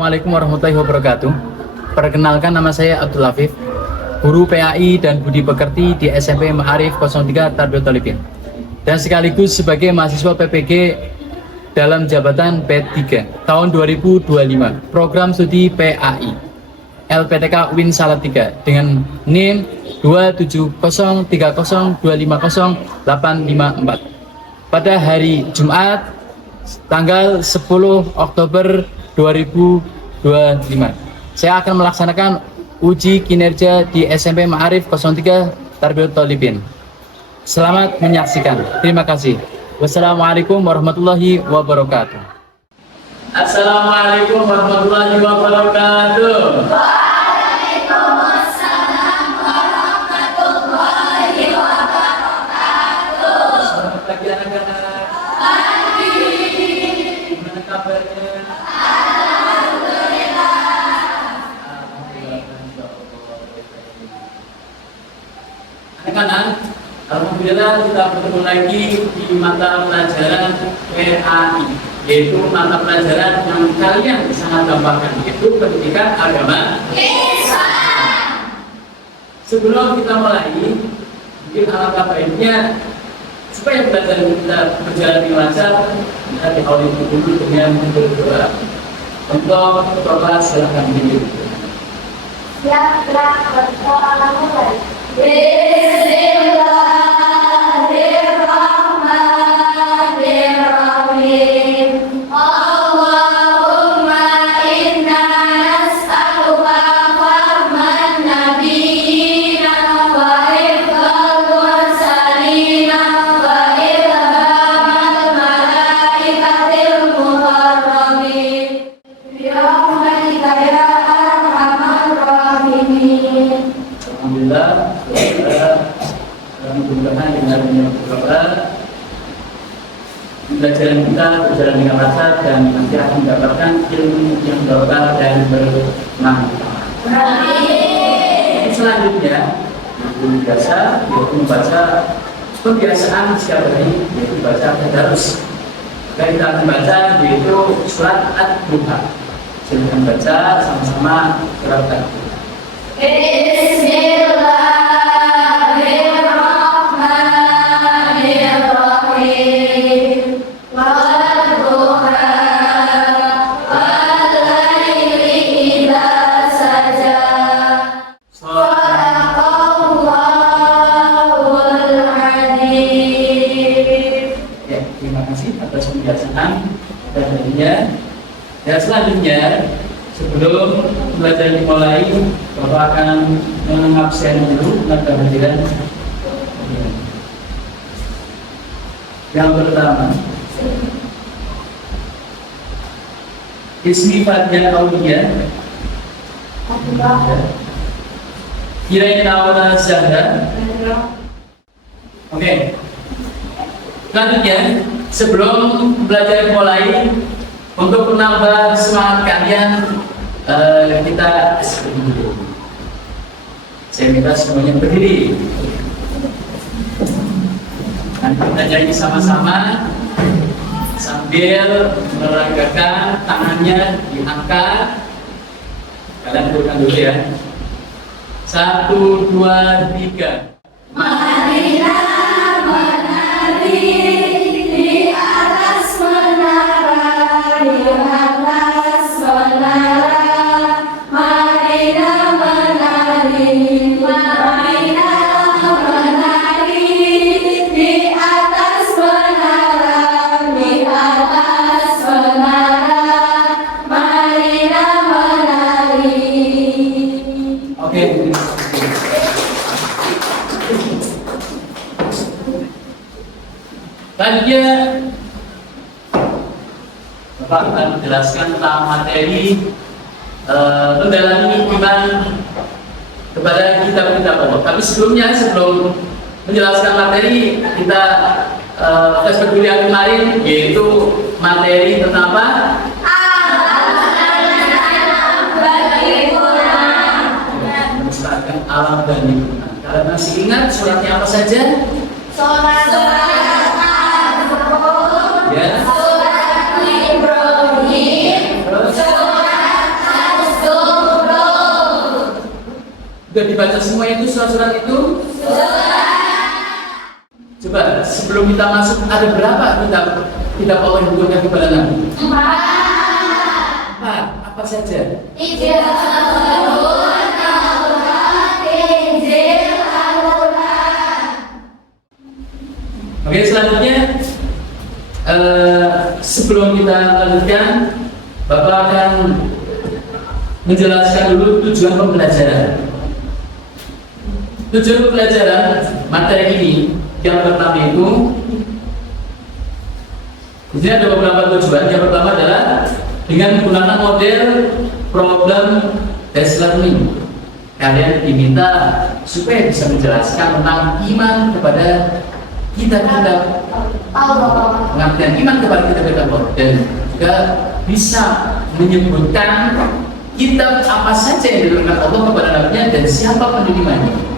Assalamualaikum warahmatullahi wabarakatuh. Perkenalkan, nama saya Abdul Afif, guru PAI dan Budi Pekerti di SMP Ma'arif 03 Tarbiyah Thalibin, dan sekaligus sebagai mahasiswa PPG dalam jabatan P3 tahun 2025 program studi PAI LPTK Win Salatiga dengan NIM 27030250854 pada hari Jumat tanggal 10 Oktober 2025. Saya akan melaksanakan uji kinerja di SMP Ma'arif 03 Tarbiyah Thalibin. Selamat menyaksikan. Terima kasih. Wassalamualaikum warahmatullahi wabarakatuh. Assalamualaikum warahmatullahi wabarakatuh. Waalaikumsalam warahmatullahi wabarakatuh. Selamat pagi anak-anak. Pagi. Gimana kabarnya? Anak-anak, alhamdulillah kita bertemu lagi di mata pelajaran PAI, yaitu mata pelajaran yang kalian sangat gampangkan, yaitu pendidikan agama Islam. Sebelum kita mulai, mungkin alangkah baiknya supaya pelajaran kita berjalan dengan lancar, kita diawali dulu dengan berdoa. Untuk Bapak silakan dimulai. Ya, berdoa mulai. Bismillahirrahmanirrahim. Allahumma inna nas'aluka fahman nabiyyina wa hifdzal mursalin wa ilhamal malaikatil muqarrabin bi rahmatika ya arhamar rahimin. Alhamdulillah, mudah-mudahan dengan beberapa pelajaran kita berjalan dengan lancar dan nanti akan mendapatkan ilmu yang berkah dan bermanfaat. Selanjutnya, yang biasa yaitu membaca kebiasaan setiap hari, yaitu baca tadarus. Kita akan baca yaitu surat Ad-Duha. Silakan baca sama-sama surat Ad-Duha. Bismillahirrahmanirrahim. Wadduha wal-laili idza saja. Shadaqallahul adzim. Ya, terima kasih atas penjelasan dan hadiahnya. Dan selanjutnya, sebelum belajar dimulai, Bapak akan mengabsen dulu tanda kehadiran. Yang pertama, Ismi Fadiyah Aulia Kirain Awal Zahra. Oke. Selanjutnya, sebelum belajar dimulai, untuk menambah semangat kalian, kita dulu. Saya minta semuanya berdiri. Dan kita nyanyi sama-sama sambil meragakan tangannya diangkat. Kalian dudukkan dulu ya. 1, 2, 3. Marilah menari di atas menara, di atas menara. Marilah menari, marilah menari di atas menara, di atas menara. Marilah menari. Oke. Selanjutnya, Bapak akan menjelaskan tentang materi mendalami iman kepada kitab-kitab Allah. Tapi sebelumnya, sebelum menjelaskan materi, kita flashback dulu yang kemarin, yaitu materi tentang apa? Melestarikan alam dan lingkungan. Kalian masih ingat suratnya apa saja? Surat Ya. Surat Ibrahim, Terus? Surat Sudah dibaca semua itu surat-surat itu? Coba sebelum kita masuk ada berapa kitab Allah yang diturunkan kepada Nabi? 4. Apa saja? Oke, selanjutnya sebelum kita lanjutkan, Bapak akan menjelaskan dulu tujuan pembelajaran. Tujuan pembelajaran materi ini yang pertama itu, di sini ada beberapa tujuan. Yang pertama adalah dengan menggunakan model problem based learning. Kalian diminta supaya bisa menjelaskan tentang iman kepada kita pengertian iman kepada kita Allah, dan juga bisa menyebutkan kitab apa saja yang diberikan Allah kepada Nabi-Nya dan siapa penerimanya.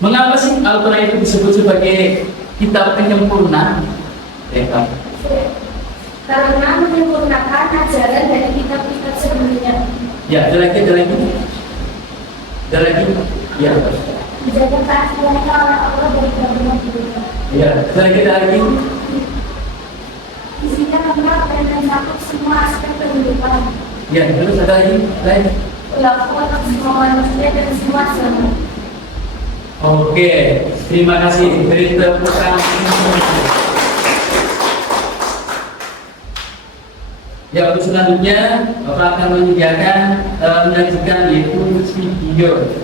Mengapa sih Al-Quran itu disebut sebagai kitab penyempurna? Karena menyempurnakan ajaran dari kitab-kitab sebelumnya. Ya, ada lagi. Ya. Menjaga keasliannya oleh Allah dari kitab-kitab. Ya, ada lagi. Isinya lengkap dan mencakup semua aspek kehidupan. Ya, terus ada lagi. Berlaku untuk semua manusia dan semua zaman. Oke, terima kasih. Beri tepuk tangan. Ya, untuk selanjutnya Bapak akan menyajikan yaitu video.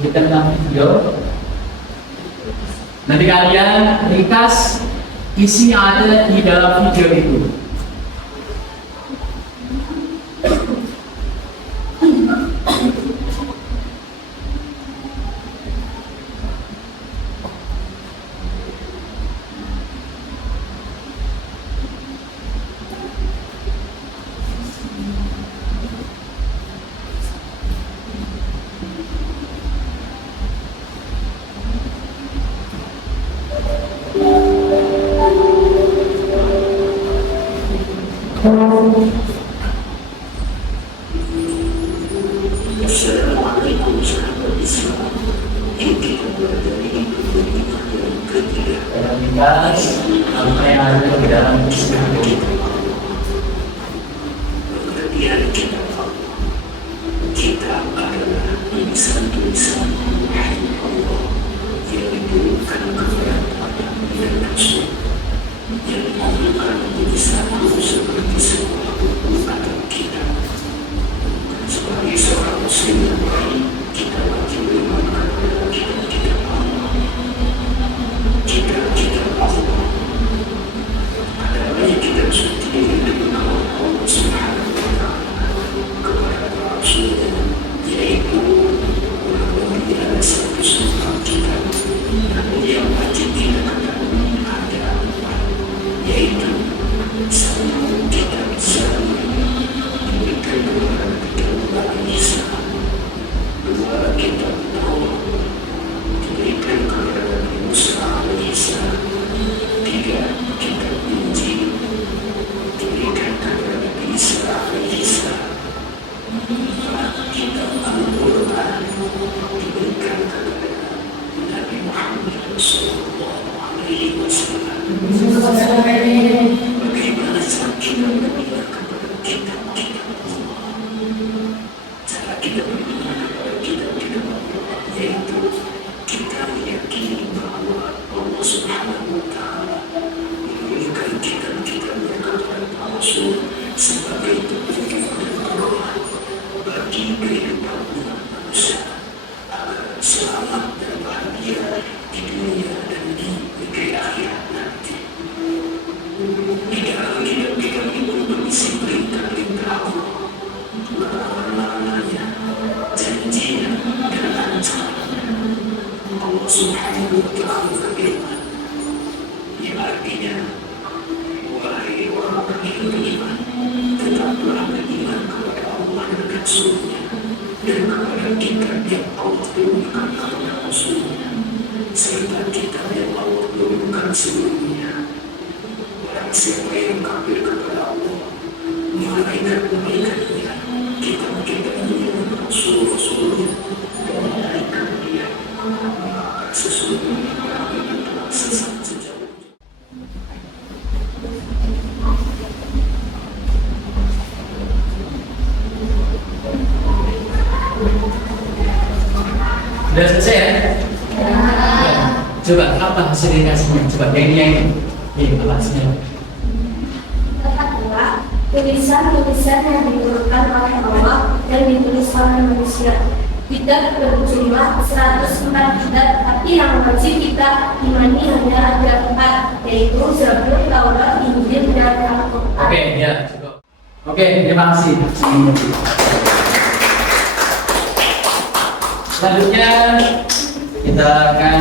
Kita menonton video. Nanti kalian ringkas isi yang ada di dalam video itu. Ringkas apa yang ada di dalam video itu. Kita adalah insan-insan Allah yang dibutuhkan kepada dan Rasul yang memerlukan tulisan seperti sebuah buku atau kitab. Sebagai seorang muslim yang baik, kita wajib beriman kepada kitab-kitab Allah. Kitab-kitab Allah adalah yang kita suci dari Allah Subhanahu wa Ta'ala kepada Rasulnya, yaitu melalui ada satu surat kitab yang wajib kita ketahui ada apa, yaitu satu kitab Zabur diberikan kepada kedua Isa, dua kitab Taurat diberikan kepada Nabi Musa alaihissalam, tiga kitab Injil diberikan kepada Nabi Isa alaihissalam, kitab Al-Quran diberikan kepada Nabi Muhammad Sallallahu Alaihi Wasallam. Bagaimana cara kita beriman kepada kitab-kitab Allah? Cara kita beriman kepada kitab-kitab Allah yaitu kita meyakini bahwa Allah Subhanahu Wa Taala menurunkan kitab-kitabnya kepada Rasul sebagai petunjuk dan pedoman bagi kehidupan umat manusia agar selamat dan bahagia di dunia dan di negeri akhirat nanti. Di dalam kitab-kitab itu berisi perintah-perintah Allah, larangan-larangannya, janjinya dan ancamannya. Allah Subhanahu Wa Taala berfirman, yang artinya, wahai orang yang beriman, tetaplah beriman kepada Allah dan Rasul-Nya dan kepada kitab yang Allah turunkan kepada Rasul-Nya serta kitab yang Allah turunkan sebelumnya. Barang siapa yang kafir kepada Allah, malaikat-malaikatnya, kitab sesungguhnya sesat sejauh Sudah selesai ya? Ya. Coba apa hasil indikasinya? Coba yang ini apa hasilnya? Kedua, tulisan-tulisan yang diturunkan oleh Allah dan ditulis oleh manusia tidak berjumlah 104 kitab, tapi yang wajib kita imani hanya ada 4, yaitu Zabur, Taurat, Injil, dan Al-Quran. Oke, ya cukup. Oke, terima kasih. Selanjutnya kita akan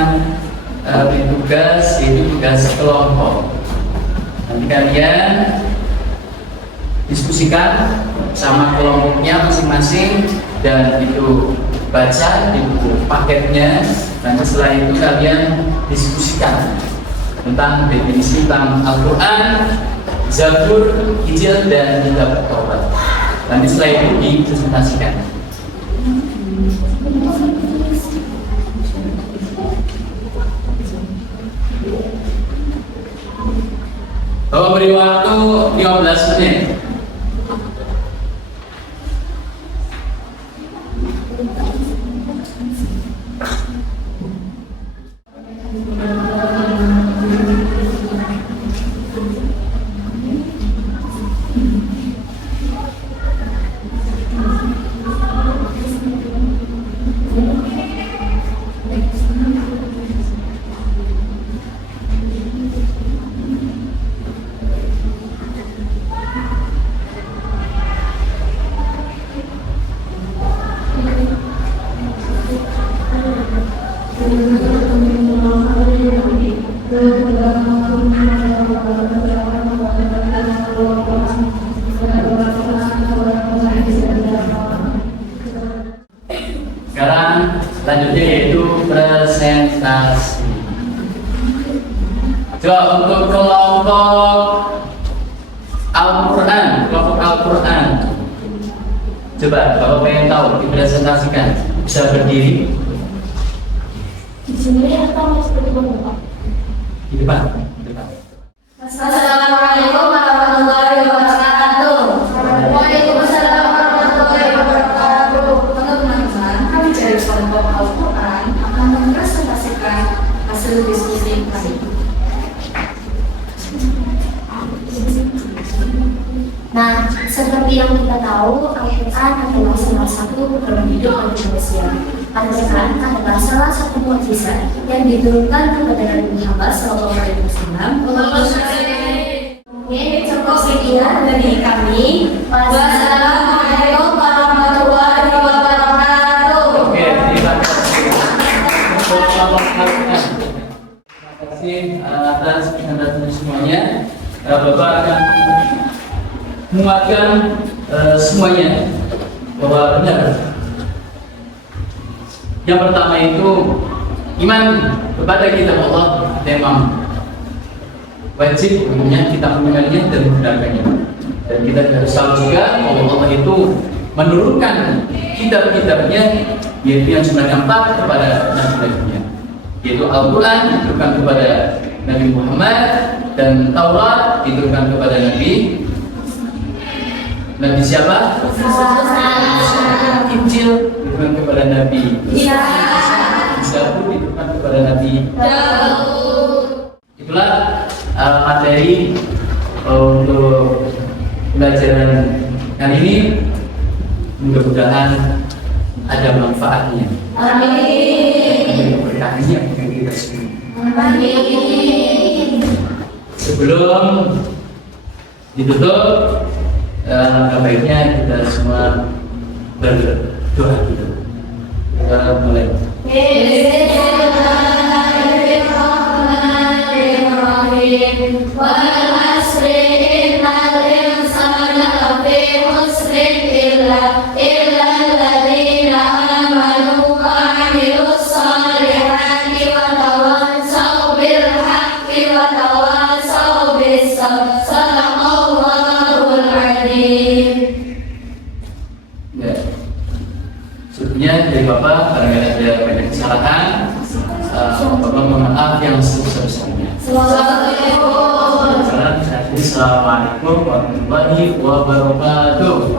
beri tugas, yaitu tugas kelompok. Nanti kalian diskusikan sama kelompoknya masing-masing dan itu baca di buku paketnya. Nanti setelah itu kalian diskusikan tentang definisi tentang Al-Quran, Zabur, Injil, dan kitab Taurat. Nanti setelah itu dipresentasikan. Bapak beri waktu 15 menit. Sekarang selanjutnya yaitu presentasi. Coba untuk kelompok Al-Quran, coba kalau pengen tahu dipresentasikan, bisa berdiri Di sini atau masih berdua, Pak? di depan. Assalamualaikum warahmatullahi wabarakatuh. Waalaikumsalam warahmatullahi wabarakatuh. Teman-teman, kami dari kelompok Al-Quran akan mempresentasikan hasil diskusi kami. Nah, seperti yang kita tahu, Al-Quran adalah salah satu program hidup bagi manusia. Al-Quran adalah salah satu mukjizat yang diturunkan kepada Nabi Muhammad SAW. Ini contoh sekian dari kami. Wassalamualaikum warahmatullahi wabarakatuh. Oke, terima kasih. Terima kasih atas presentasi semuanya. Bapak akan menguatkan semuanya bahwa benar. Yang pertama itu iman kepada kitab Allah memang wajib umumnya kita mengenalnya dan menggunakannya. Dan kita harus tahu juga bahwa Allah itu menurunkan kitab-kitabnya, yaitu yang sebenarnya 4 kepada nabi-nabinya, yaitu Al-Quran diturunkan kepada Nabi Muhammad dan Taurat diturunkan kepada Nabi siapa? Injil diturunkan kepada Nabi Zabur diturunkan kepada Nabi Daud. Itulah materi untuk pelajaran kali ini. Mudah-mudahan ada manfaatnya. Amin. Berkahnya yang kita semua. Amin. Sebelum ditutup, langkah baiknya kita semua berdoa dulu. Kita mulai. Ya, sebelumnya dari Bapak barangkali ada banyak kesalahan, Bapak mohon maaf yang sebesar-besarnya. Assalamualaikum warahmatullahi wabarakatuh.